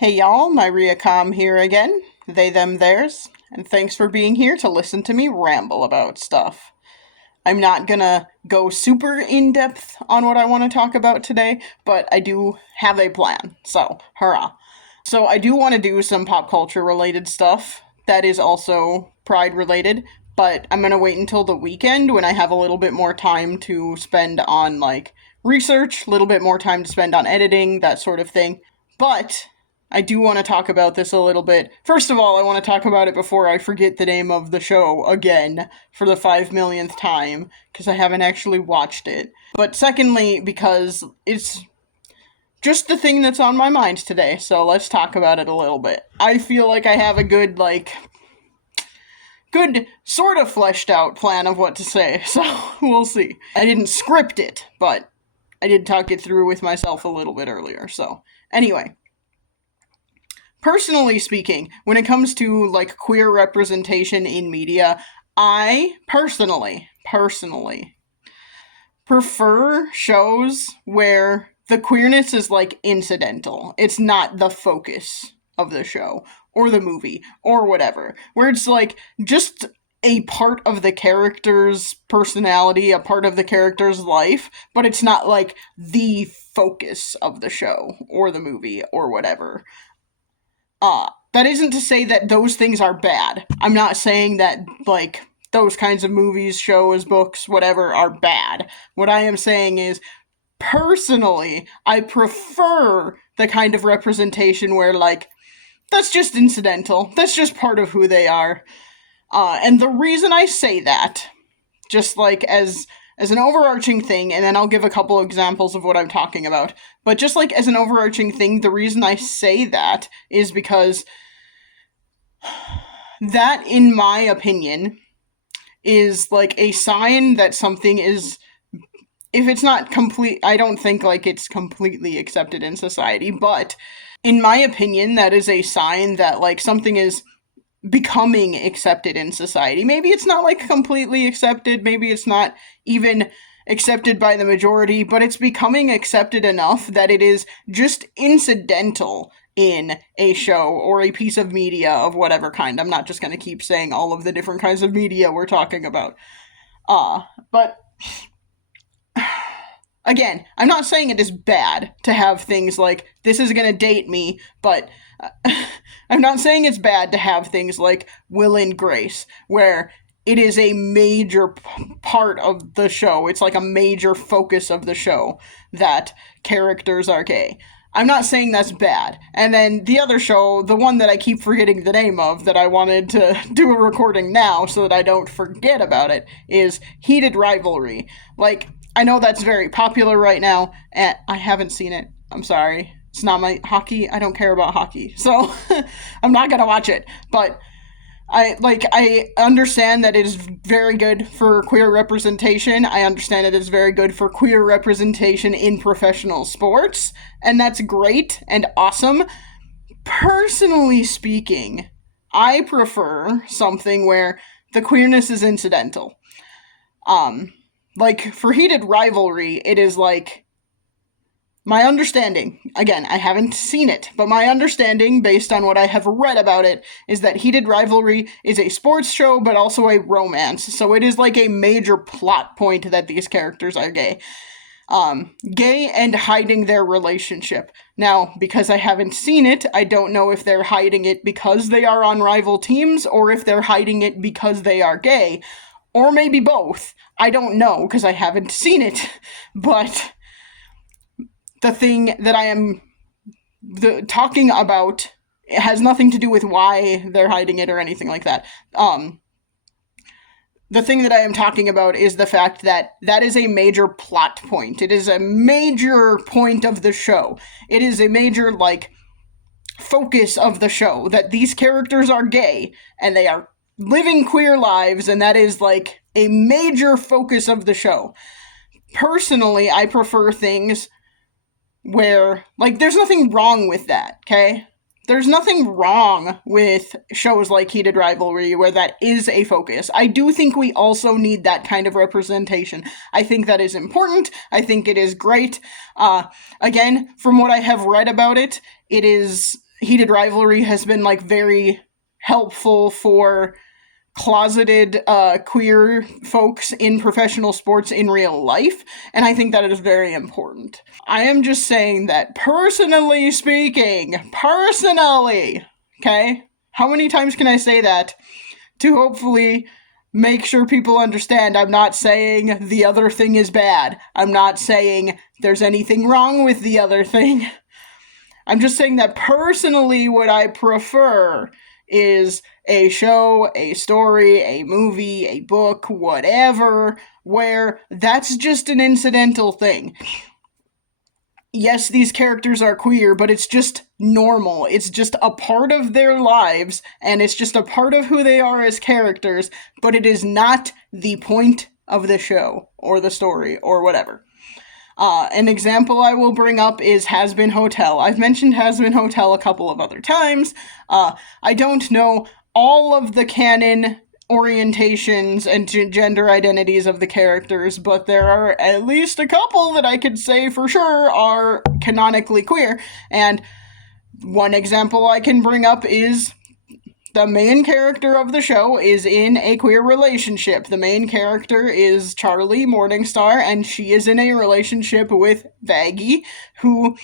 Hey y'all, Myria Com here again, they, them, theirs, and thanks for being here to listen to me ramble about stuff. I'm not gonna go super in depth on what I want to talk about today, but I do have a plan, so hurrah. So I do want to do some pop culture related stuff that is also Pride related, but I'm gonna wait until the weekend when I have a little bit more time to spend on like research, a little bit more time to spend on editing, that sort of thing. But I do want to talk about this a little bit. First of all, I want to talk about it before I forget the name of the show again for the 5 millionth time, because I haven't actually watched it. But secondly, because it's just the thing that's on my mind today, so let's talk about it a little bit. I feel like I have a good sort of fleshed out plan of what to say, so we'll see. I didn't script it, but I did talk it through with myself a little bit earlier, so anyway. Personally speaking, when it comes to like queer representation in media, I personally prefer shows where the queerness is like incidental. It's not the focus of the show or the movie or whatever. Where it's like just a part of the character's personality, a part of the character's life, but it's not like the focus of the show or the movie or whatever. That isn't to say that those things are bad. I'm not saying that, like, those kinds of movies, shows, books, whatever, are bad. What I am saying is, personally, I prefer the kind of representation where, like, that's just incidental. That's just part of who they are. And the reason I say that, just like as an overarching thing, and then I'll give a couple examples of what I'm talking about. But just like as an overarching thing, the reason I say that is because that, in my opinion, is like a sign that something is, if it's not complete, I don't think like it's completely accepted in society, but in my opinion, that is a sign that like something is becoming accepted in society. Maybe it's not like completely accepted, maybe it's not even accepted by the majority, but it's becoming accepted enough that it is just incidental in a show or a piece of media of whatever kind. I'm not just going to keep saying all of the different kinds of media we're talking about. But again, I'm not saying it is bad to have things like, this is going to date me, but I'm not saying it's bad to have things like Will and Grace, where it is a major part of the show. It's like a major focus of the show that characters are gay. I'm not saying that's bad. And then the other show, the one that I keep forgetting the name of, that I wanted to do a recording now so that I don't forget about it, is Heated Rivalry. Like, I know that's very popular right now, and I haven't seen it. I'm sorry. It's not my hockey. I don't care about hockey, so I'm not gonna watch it. But I understand that it is very good for queer representation. I understand it is very good for queer representation in professional sports, and that's great and awesome. Personally speaking, I prefer something where the queerness is incidental. Like, for Heated Rivalry, it is like, my understanding, again, I haven't seen it, but my understanding, based on what I have read about it, is that Heated Rivalry is a sports show, but also a romance, so it is like a major plot point that these characters are gay. Gay and hiding their relationship. Now, because I haven't seen it, I don't know if they're hiding it because they are on rival teams, or if they're hiding it because they are gay, or maybe both. I don't know, because I haven't seen it, but the thing that I am talking about, it has nothing to do with why they're hiding it or anything like that. The thing that I am talking about is the fact that that is a major plot point. It is a major point of the show. It is a major, like, focus of the show, that these characters are gay, and they are living queer lives, and that is, like, a major focus of the show. Personally, I prefer things where, like, there's nothing wrong with that, okay? There's nothing wrong with shows like Heated Rivalry where that is a focus. I do think we also need that kind of representation. I think that is important. I think it is great. Again, from what I have read about it, it is Heated Rivalry has been like very helpful for closeted queer folks in professional sports in real life, and I think that it is very important. I am just saying that personally speaking, okay? How many times can I say that to hopefully make sure people understand I'm not saying the other thing is bad. I'm not saying there's anything wrong with the other thing. I'm just saying that personally what I prefer is a show, a story, a movie, a book, whatever, where that's just an incidental thing. Yes, these characters are queer, but it's just normal. It's just a part of their lives, and it's just a part of who they are as characters, but it is not the point of the show, or the story, or whatever. An example I will bring up is Has Been Hotel. I've mentioned Has Been Hotel a couple of other times. I don't know all of the canon orientations and gender identities of the characters, but there are at least a couple that I could say for sure are canonically queer. And one example I can bring up is the main character of the show is in a queer relationship. The main character is Charlie Morningstar, and she is in a relationship with Vaggie, who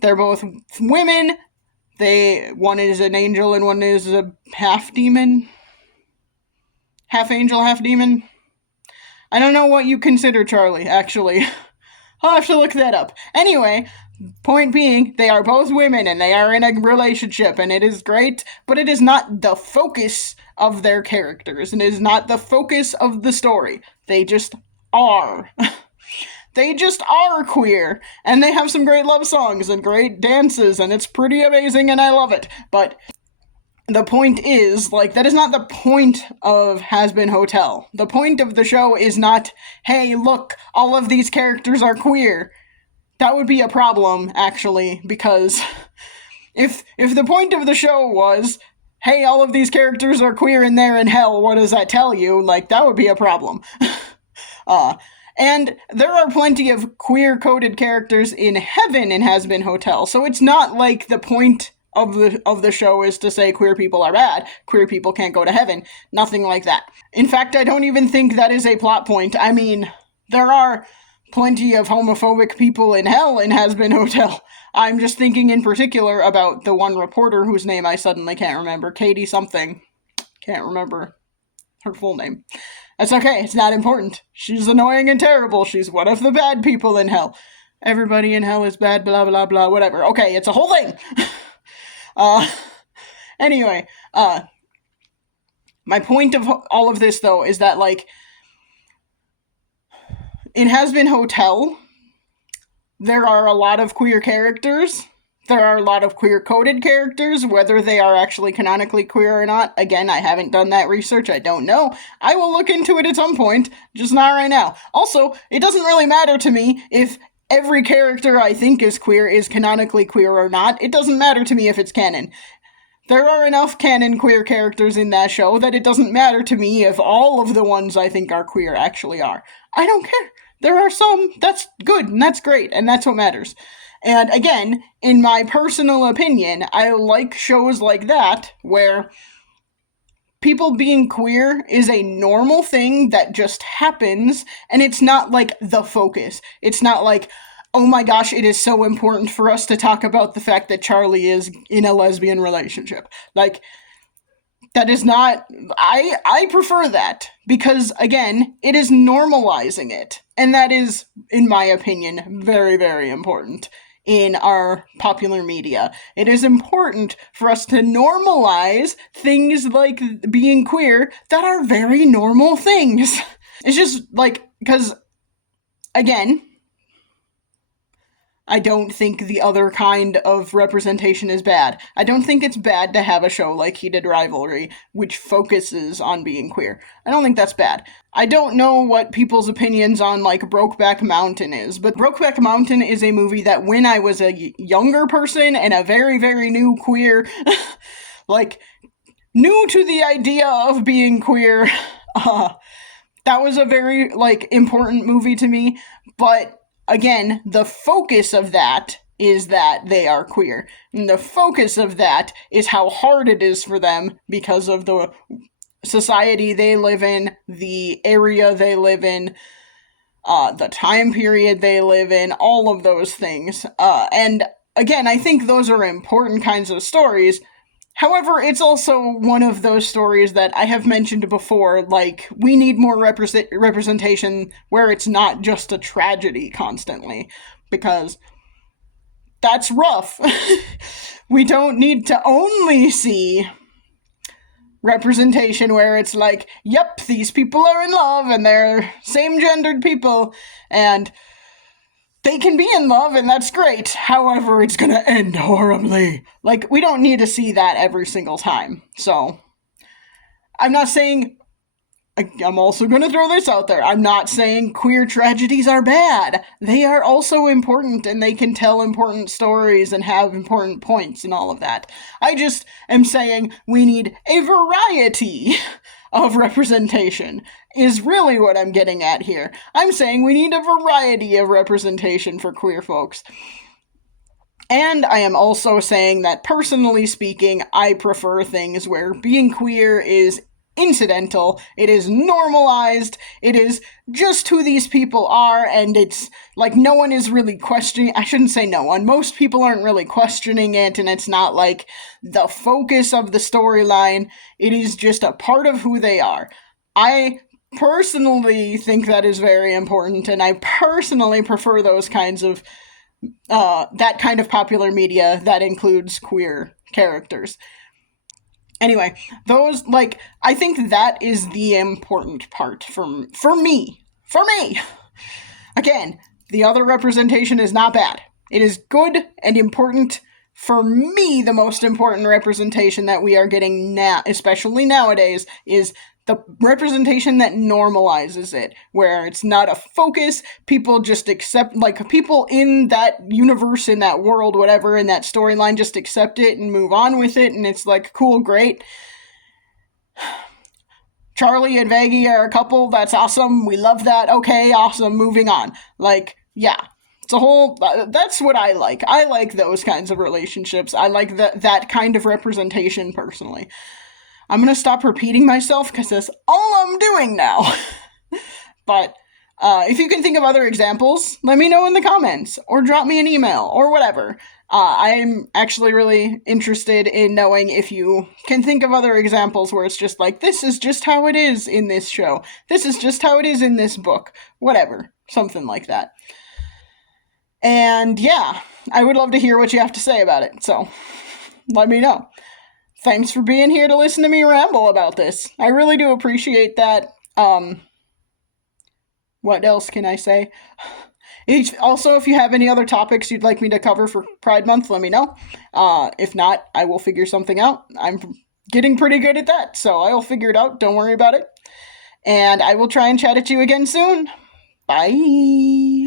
they're both women. One is an angel and one is a half demon. Half angel, half demon. I don't know what you consider Charlie, actually. I'll have to look that up. Anyway, point being, they are both women and they are in a relationship, and it is great, but it is not the focus of their characters, and it is not the focus of the story. They just are. They just are queer, and they have some great love songs and great dances, and it's pretty amazing, and I love it. But the point is, like, that is not the point of Has Been Hotel. The point of the show is not, hey, look, all of these characters are queer. That would be a problem, actually, because if the point of the show was, hey, all of these characters are queer and they're in hell, what does that tell you? Like, that would be a problem. And there are plenty of queer-coded characters in heaven in Has Been Hotel, so it's not like the point of the show is to say queer people are bad, queer people can't go to heaven, nothing like that. In fact, I don't even think that is a plot point. I mean, there are plenty of homophobic people in hell in Has Been Hotel. I'm just thinking in particular about the one reporter whose name I suddenly can't remember, Katie something. Can't remember her full name. That's okay, it's not important. She's annoying and terrible. She's one of the bad people in hell. Everybody in hell is bad, blah, blah, blah, whatever. Okay, it's a whole thing. Anyway, my point of all of this, though, is that, like, in Has Been Hotel, there are a lot of queer characters. There are a lot of queer-coded characters, whether they are actually canonically queer or not. Again, I haven't done that research, I don't know. I will look into it at some point, just not right now. Also, it doesn't really matter to me if every character I think is queer is canonically queer or not. It doesn't matter to me if it's canon. There are enough canon queer characters in that show that it doesn't matter to me if all of the ones I think are queer actually are. I don't care. There are some, that's good, and that's great, and that's what matters. And again, in my personal opinion, I like shows like that, where people being queer is a normal thing that just happens, and it's not like the focus. It's not like, oh my gosh, it is so important for us to talk about the fact that Charlie is in a lesbian relationship. Like, that is not, I prefer that, because again, it is normalizing it, and that is, in my opinion, very, very important in our popular media. It is important for us to normalize things like being queer that are very normal things. It's just, like, because, again, I don't think the other kind of representation is bad. I don't think it's bad to have a show like Heated Rivalry, which focuses on being queer. I don't think that's bad. I don't know what people's opinions on, like, Brokeback Mountain is, but Brokeback Mountain is a movie that when I was a younger person and a very, very new queer, like, new to the idea of being queer, that was a very, like, important movie to me, but again, the focus of that is that they are queer. And the focus of that is how hard it is for them because of the society they live in, the area they live in, the time period they live in, all of those things. And again, I think those are important kinds of stories. However, it's also one of those stories that I have mentioned before, like, we need more representation where it's not just a tragedy constantly, because that's rough. We don't need to only see representation where it's like, yep, these people are in love and they're same-gendered people, and they can be in love and that's great. However, it's gonna end horribly. Like, we don't need to see that every single time. So, I'm not saying, I'm also gonna throw this out there, I'm not saying queer tragedies are bad. They are also important and they can tell important stories and have important points and all of that. I just am saying we need a variety of representation, is really what I'm getting at here. I'm saying we need a variety of representation for queer folks. And I am also saying that, personally speaking, I prefer things where being queer is incidental, it is normalized, it is just who these people are, and it's like no one is really questioning. I shouldn't say no one. Most people aren't really questioning it, and it's not like the focus of the storyline. It is just a part of who they are. I personally think that is very important, and I personally prefer those kinds of that kind of popular media that includes queer characters. Anyway, those, like, I think that is the important part for me. For me! Again, the other representation is not bad. It is good and important. For me, the most important representation that we are getting now, especially nowadays, is the representation that normalizes it, where it's not a focus, people just accept, like, people in that universe, in that world, whatever, in that storyline, just accept it and move on with it, and it's like, cool, great. Charlie and Vaggie are a couple, that's awesome, we love that, okay, awesome, moving on. Like, yeah. It's a whole, that's what I like. I like those kinds of relationships. I like that kind of representation, personally. I'm gonna stop repeating myself because that's all I'm doing now. But if you can think of other examples, let me know in the comments or drop me an email or whatever. I'm actually really interested in knowing if you can think of other examples where it's just like, this is just how it is in this show. This is just how it is in this book. Whatever. Something like that. And yeah, I would love to hear what you have to say about it. So let me know. Thanks for being here to listen to me ramble about this. I really do appreciate that. What else can I say? Also, if you have any other topics you'd like me to cover for Pride Month, let me know. If not, I will figure something out. I'm getting pretty good at that, so I'll figure it out. Don't worry about it. And I will try and chat at you again soon. Bye.